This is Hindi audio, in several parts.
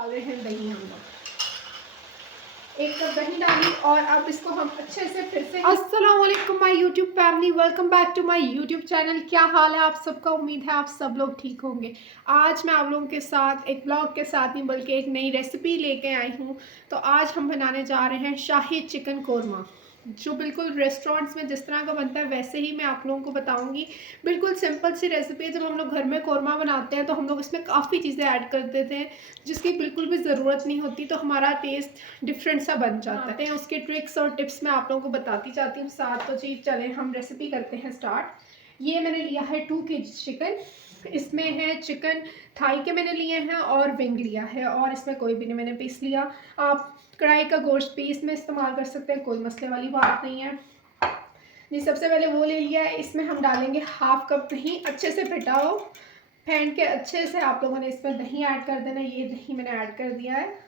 डाल रहे हैं दही, हम लोग 1 कप दही डाली और अब इसको हम अच्छे से फिर से। अस्सलाम वालेकुम my YouTube family, welcome back to my YouTube channel. क्या हाल है आप सबका? उम्मीद है आप सब लोग ठीक होंगे। आज मैं आप लोगों के साथ एक ब्लॉग के साथ नहीं बल्कि एक नई रेसिपी लेके आई हूँ। तो आज हम बनाने जा रहे हैं शाही चिकन कोरमा, जो बिल्कुल रेस्टोरेंट्स में जिस तरह का बनता है वैसे ही मैं आप लोगों को बताऊंगी। बिल्कुल सिंपल सी रेसिपी है। जब हम लोग घर में कोरमा बनाते हैं तो हम लोग इसमें काफ़ी चीज़ें ऐड कर देते हैं जिसकी बिल्कुल भी ज़रूरत नहीं होती, तो हमारा टेस्ट डिफरेंट सा बन जाता है। उसके ट्रिक्स और टिप्स मैं आप लोगों को बताती जाती हूँ साथ। तो जी चले हम रेसिपी करते हैं स्टार्ट। ये मैंने लिया है 2 kg चिकन। इसमें है चिकन थाई के मैंने लिए हैं और विंग लिया है, और इसमें कोई भी नहीं मैंने पीस लिया। आप कढ़ाई का गोश्त पीस में इस्तेमाल कर सकते हैं, कोई मसले वाली बात नहीं है जी। सबसे पहले वो ले लिया है। इसमें हम डालेंगे 1/2 कप दही, अच्छे से फेंटाओ, फेंट के अच्छे से आप लोगों ने इसमें दही ऐड कर देना। ये दही मैंने ऐड कर दिया है।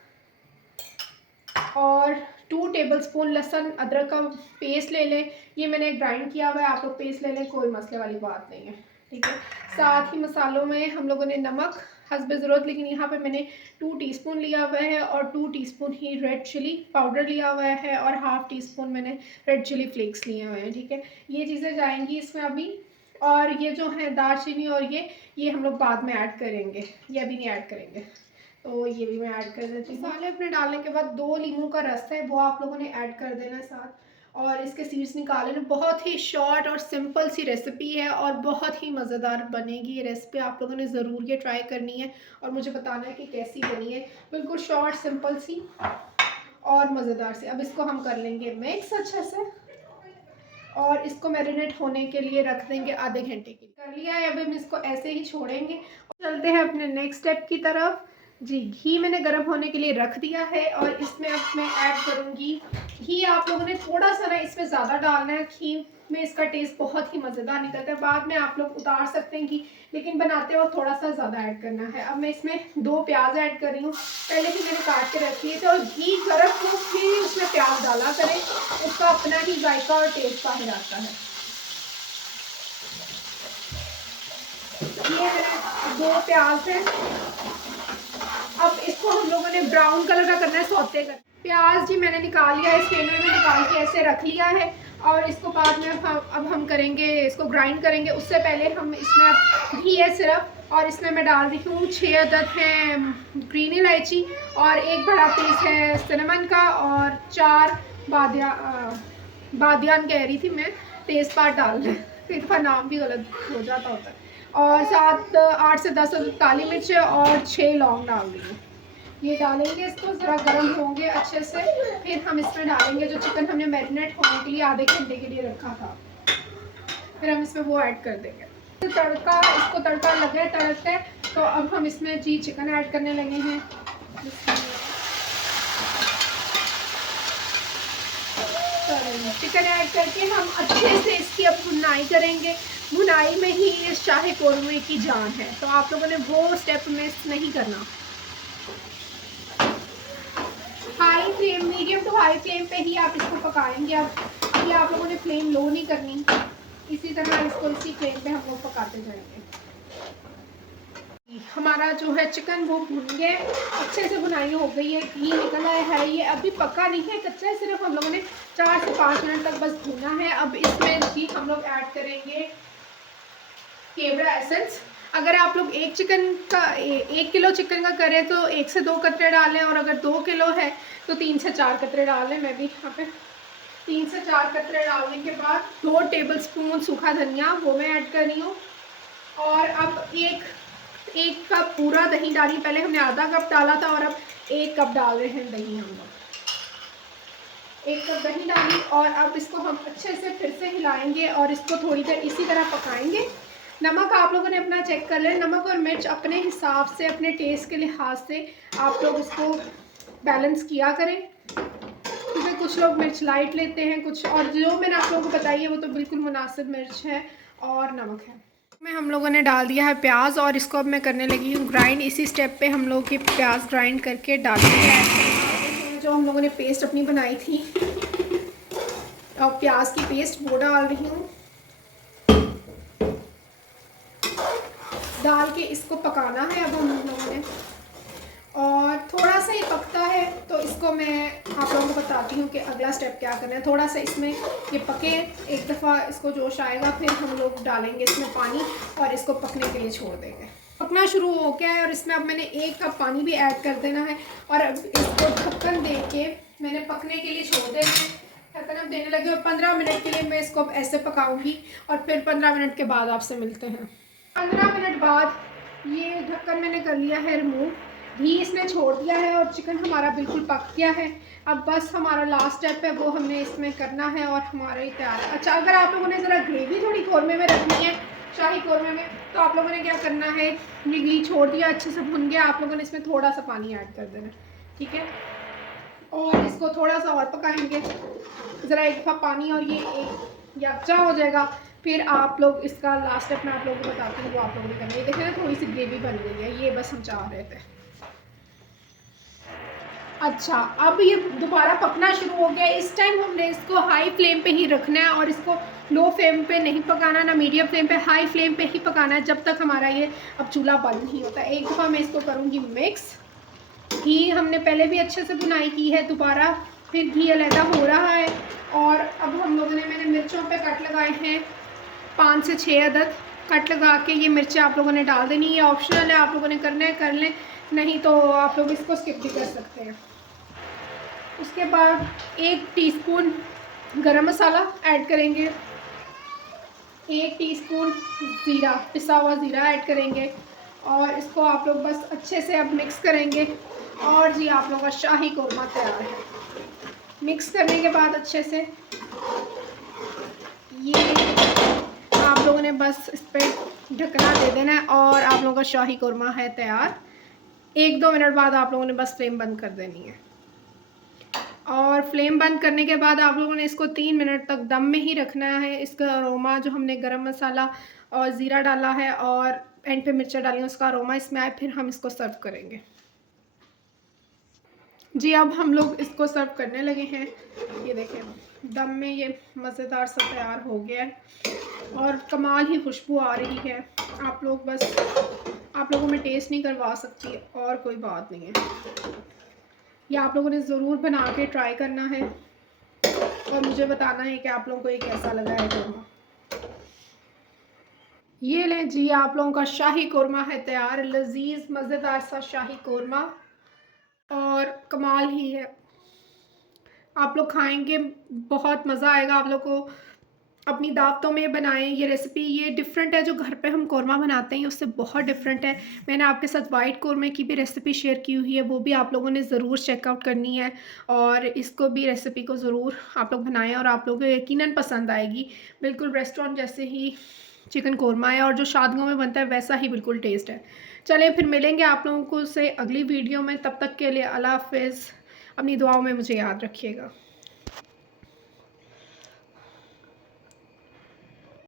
और 2 टेबलस्पून लहसुन अदरक का पेस्ट ले लें। ये मैंने ग्राइंड किया हुआ है, आप लोग पेस्ट ले लें, कोई मसले वाली बात नहीं है, ठीक है। साथ ही मसालों में हम लोगों ने नमक हस्बे ज़रूरत, लेकिन यहाँ पे मैंने 2 टीस्पून लिया हुआ है, और 2 टीस्पून ही रेड चिली पाउडर लिया हुआ है, और 1/2 टीस्पून मैंने रेड चिली फ्लेक्स लिए हुए हैं, ठीक है। ये चीज़ें जाएंगी इसमें अभी। और ये जो है दालचीनी और ये हम लोग बाद में ऐड करेंगे, ये अभी नहीं ऐड करेंगे, तो ये भी मैं ऐड कर देती हूँ। मसाले अपने डालने के बाद 2 नींबू का रस है वो आप लोगों ने ऐड कर देना साथ, और इसके सीड्स निकाल लेना। बहुत ही शॉर्ट और सिंपल सी रेसिपी है और बहुत ही मज़ेदार बनेगी ये रेसिपी। आप लोगों ने ज़रूर ये ट्राई करनी है और मुझे बताना है कि कैसी बनी है। बिल्कुल शॉर्ट सिंपल सी और मज़ेदार सी। अब इसको हम कर लेंगे मिक्स अच्छे से, और इसको मैरिनेट होने के लिए रख देंगे आधे घंटे के लिए। कर लिया है, अब हम इसको ऐसे ही छोड़ेंगे। चलते हैं अपने नेक्स्ट स्टेप की तरफ जी। घी मैंने गर्म होने के लिए रख दिया है, और इसमें अब मैं ऐड करूँगी घी। आप लोगों ने थोड़ा सा ना इसमें ज़्यादा डालना है, घी में इसका टेस्ट बहुत ही मज़ेदार निकलता है। बाद में आप लोग उतार सकते हैं घी, लेकिन बनाते वक्त थोड़ा सा ज़्यादा ऐड करना है। अब मैं इसमें 2 प्याज ऐड कर रही हूँ, पहले ही मैंने काट के रखी है। तो घी गर्म हो फिर उसमें प्याज डाला करें, उसका अपना ही जायका और टेस्ट बाहर आता है। ये मेरे 2 प्याज हैं। अब इसको हम लोगों ने ब्राउन कलर का करना है, सौते कर। प्याज जी मैंने निकाल लिया है, स्ट्रेनर में निकाल के ऐसे रख लिया है, और इसको बाद में अब हम करेंगे, इसको ग्राइंड करेंगे। उससे पहले हम इसमें घी है सिर्फ, और इसमें मैं डाल रही हूँ 6 अदद हैं ग्रीन इलायची, और 1 बड़ा पीस है सिनेमन का, और 4 बादियान कह रही थी मैं, तेज़पात डाल रहे, फिर का नाम भी गलत हो जाता होता है। और साथ 8 से 10 काली मिर्च और 6 लौंग डाल देंगे। ये डालेंगे, इसको ज़रा गर्म होंगे अच्छे से, फिर हम इसमें डालेंगे जो चिकन हमने मैरिनेट होने के लिए आधे घंटे के लिए रखा था, फिर हम इसमें वो ऐड कर देंगे। तो तड़का, इसको तड़का लगे तड़कते, तो अब हम इसमें जी चिकन ऐड करने लगे हैं। चिकन ऐड करके हम अच्छे से इसकी अब भुनाई करेंगे। भुनाई में ही इस शाही कोरमे की जान है, तो आप लोगों ने वो स्टेप मिस नहीं करना। High flame, medium to high flame पे ही आप इसको पकाएंगे। अब ये आप लोगों ने फ्लेम लो नहीं करनी, इसी तरह इसको इसी फ्लेम पे हम लोग पकाते जाएंगे। हमारा जो है चिकन वो भुन गए, अच्छे से भुनाई हो गई है, घी निकला है। ये अभी पका नहीं है, कच्चा है, सिर्फ हम लोगों ने 4 से 5 मिनट तक बस भुना है। अब इसमें जी हम लोग ऐड करेंगे केवड़ा एसेंस। अगर आप लोग 1 किलो चिकन का करें तो 1 से 2 कतरे डालें, और अगर 2 किलो है तो 3 से 4 कतरे डालें। मैं भी यहाँ पे 3 से 4 कतरे डालने के बाद 2 टेबलस्पून सूखा धनिया वो मैं ऐड कर रही हूँ। और अब एक कप पूरा दही डाली, पहले हमने आधा कप डाला था, और अब 1 कप डाल रहे हैं दही हम लोग। 1 कप दही डाली, और अब इसको हम अच्छे से फिर से हिलाएंगे और इसको थोड़ी देर इसी तरह पकाएंगे। नमक आप लोगों ने अपना चेक कर लें, नमक और मिर्च अपने हिसाब से, अपने टेस्ट के लिहाज से आप लोग उसको बैलेंस किया करें, क्योंकि कुछ लोग मिर्च लाइट लेते हैं, कुछ, और जो मैंने आप लोगों को बताई है वो तो बिल्कुल मुनासिब मिर्च है और नमक है। में हम लोगों ने डाल दिया है प्याज, और इसको अब मैं करने लगी हूँ ग्राइंड। इसी स्टेप पे हम लोग ये प्याज ग्राइंड करके डालेंगे। जो हम लोगों ने पेस्ट अपनी बनाई थी और प्याज की पेस्ट वो डाल रही हूँ, डाल के इसको पकाना है अब हम लोगों ने। और थोड़ा तो मैं आप लोगों को बताती हूँ कि अगला स्टेप क्या करना है। थोड़ा सा इसमें ये पके, एक दफ़ा इसको जोश आएगा, फिर हम लोग डालेंगे इसमें पानी और इसको पकने के लिए छोड़ देंगे। पकना शुरू हो गया है और इसमें अब मैंने 1 कप पानी भी ऐड कर देना है और अब इसको ढक्कन दे के मैंने पकने के लिए छोड़ देना है। ढक्कन अब देने लगे और 15 मिनट के लिए मैं इसको अब ऐसे पकाऊंगी और फिर 15 मिनट के बाद आपसे मिलते हैं। 15 मिनट बाद ये ढक्कन मैंने कर लिया है रिमूव, घी इसने छोड़ दिया है और चिकन हमारा बिल्कुल पक गया है। अब बस हमारा लास्ट स्टेप है वो हमने इसमें करना है और हमारा ही तैयार है। अच्छा, अगर आप लोगों ने ज़रा ग्रेवी थोड़ी कौरमे में रखनी है, शाही कौरमे में, तो आप लोगों ने क्या करना है, ये घी छोड़ दिया, अच्छे से भुन गया, आप लोगों ने इसमें थोड़ा सा पानी ऐड कर देना, ठीक है। और इसको थोड़ा सा और पकाएंगे, ज़रा एक दफ़ा पानी और ये एक यकजा हो जाएगा, फिर आप लोग इसका लास्ट स्टेप मैं आप लोगों को बताती हूँ वो आप लोगों ने करनी है। देखें ना, थोड़ी सी ग्रेवी बन गई है, ये बस हम चाह रहे थे। अच्छा, अब ये दोबारा पकना शुरू हो गया। इस टाइम हमने इसको हाई फ्लेम पे ही रखना है और इसको लो फ्लेम पे नहीं पकाना, ना मीडियम फ्लेम पे, हाई फ्लेम पे ही पकाना है जब तक हमारा ये अब चूल्हा बंद नहीं होता। एक दफ़ा मैं इसको करूँगी मिक्स। घी हमने पहले भी अच्छे से भुनाई की है, दोबारा फिर घी अलहदा हो रहा है। और अब हम लोगों ने, मैंने मिर्चों पे कट लगाए हैं 5 से 6 अदद कट लगा के, ये मिर्चें आप लोगों ने डाल देनी है, ऑप्शनल है, आप लोगों ने करना है कर लें, नहीं तो आप लोग इसको स्किप भी कर सकते हैं। उसके बाद 1 टीस्पून गरम मसाला ऐड करेंगे, 1 टीस्पून ज़ीरा, पिसा हुआ ज़ीरा ऐड करेंगे और इसको आप लोग बस अच्छे से अब मिक्स करेंगे और जी आप लोगों का शाही कौरमा तैयार है। मिक्स करने के बाद अच्छे से ये आप लोगों ने बस इस पर ढकना दे देना है और आप लोगों का शाही कौरमा है तैयार। 1-2 मिनट बाद आप लोगों ने बस फ्लेम बंद कर देनी है और फ्लेम बंद करने के बाद आप लोगों ने इसको 3 मिनट तक दम में ही रखना है। इसका अरोमा जो हमने गरम मसाला और ज़ीरा डाला है और एंड पे मिर्चा डाली, उसका अरोमा इसमें आए, फिर हम इसको सर्व करेंगे। जी अब हम लोग इसको सर्व करने लगे हैं। ये देखें दम में ये मज़ेदार सा तैयार हो गया है और कमाल ही खुशबू आ रही है। आप लोग बस, आप लोगों में टेस्ट नहीं करवा सकती और कोई बात नहीं है। ये आप लोगों ने ज़रूर बना के ट्राई करना है और मुझे बताना है कि आप लोगों को ये कैसा लगा है कौरमा। ये लें जी, आप लोगों का शाही कौरमा है तैयार, लजीज मज़ेदार सा शाही कौरमा और कमाल ही है। आप लोग खाएंगे, बहुत मज़ा आएगा आप लोग को। अपनी दावतों में बनाएं ये रेसिपी। ये डिफरेंट है, जो घर पे हम कौरमा बनाते हैं उससे बहुत डिफरेंट है। मैंने आपके साथ वाइट कौरमे की भी रेसिपी शेयर की हुई है, वो भी आप लोगों ने ज़रूर चेकआउट करनी है और इसको भी, रेसिपी को ज़रूर आप लोग बनाएं और आप लोगों को यकीनन पसंद आएगी। बिल्कुल रेस्टोरेंट जैसे ही चिकन कौरमा है और जो शादियों में बनता है वैसा ही बिल्कुल टेस्ट है। चलिए फिर मिलेंगे आप लोगों को से अगली वीडियो में, तब तक के लिए अल्लाह हाफ़िज़। अपनी दुआओं में मुझे याद रखिएगा।